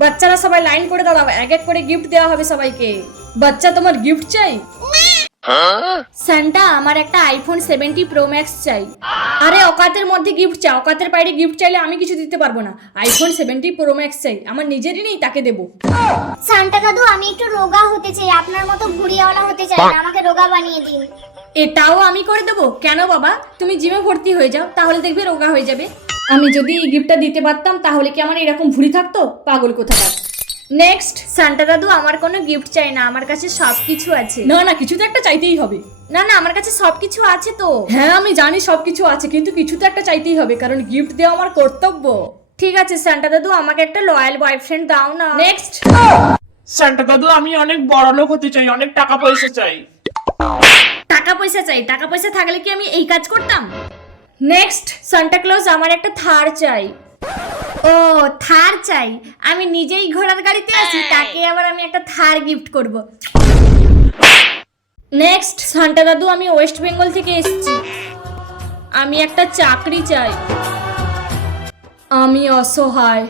বাচ্চারা সবাই লাইন করে দাঁড়াও, এক এক করে গিফট দেওয়া হবে সবাইকে। বাচ্চা তোমার গিফট চাই? সান্টা আমার একটা আইফোন 70 প্রো ম্যাক্স চাই। আরে অকাতের মধ্যে গিফট চাই, অকাতের বাইরে গিফট চাইলে আমি কিছু দিতে পারবো না। আইফোন 70 প্রো ম্যাক্স চাই, আমার নিজেরই নেই, তাকে দেবো। সান্টা দাদু আমি একটু রোগা হতে চাই, আপনার মতো ভুঁড়িওয়ালা হতে চাই না, আমাকে রোগা বানিয়ে দিন। এটাও আমি করে দেবো? কেন বাবা, তুমি জিমে ভর্তি হয়ে যাও, তাহলে দেখবে রোগা হয়ে যাবে। আমি যদি এই গিফটটা দিতে পারতাম তাহলে কি আমার এরকম ভুঁড়ি থাকতো? পাগল কোথাকার। নেক্সট। সান্টা দাদু আমার কোনো গিফট চাই না, আমার কাছে সবকিছু আছে। না না, কিছু তো একটা চাইতেই হবে। না না, আমার কাছে সবকিছু আছে তো। হ্যাঁ আমি জানি সবকিছু আছে, কিন্তু কিছু তো একটা চাইতেই হবে, কারণ গিফট দেওয়া আমার কর্তব্য। ঠিক আছে সান্টা দাদু, আমাকে একটা লয়াল বয়ফ্রেন্ড দাও না। নেক্সট। সান্টা দাদু আমি অনেক বড় লোক হতে চাই, অনেক টাকা পয়সা চাই। টাকা পয়সা চাই? টাকা পয়সা থাকলে কি আমি এই কাজ করতাম? নেক্সট। সান্টা ক্লজ আমার একটা থার চাই। ও থার চাই? আমি নিজেই ঘোড়ার গাড়িতে আছি, তাকে আবার আমি একটা থার গিফট করব। নেক্সট। সান্টা দাদু আমি ওয়েস্ট বেঙ্গল থেকে এসেছি, আমি একটা চাকরি চাই। আমি অসহায়।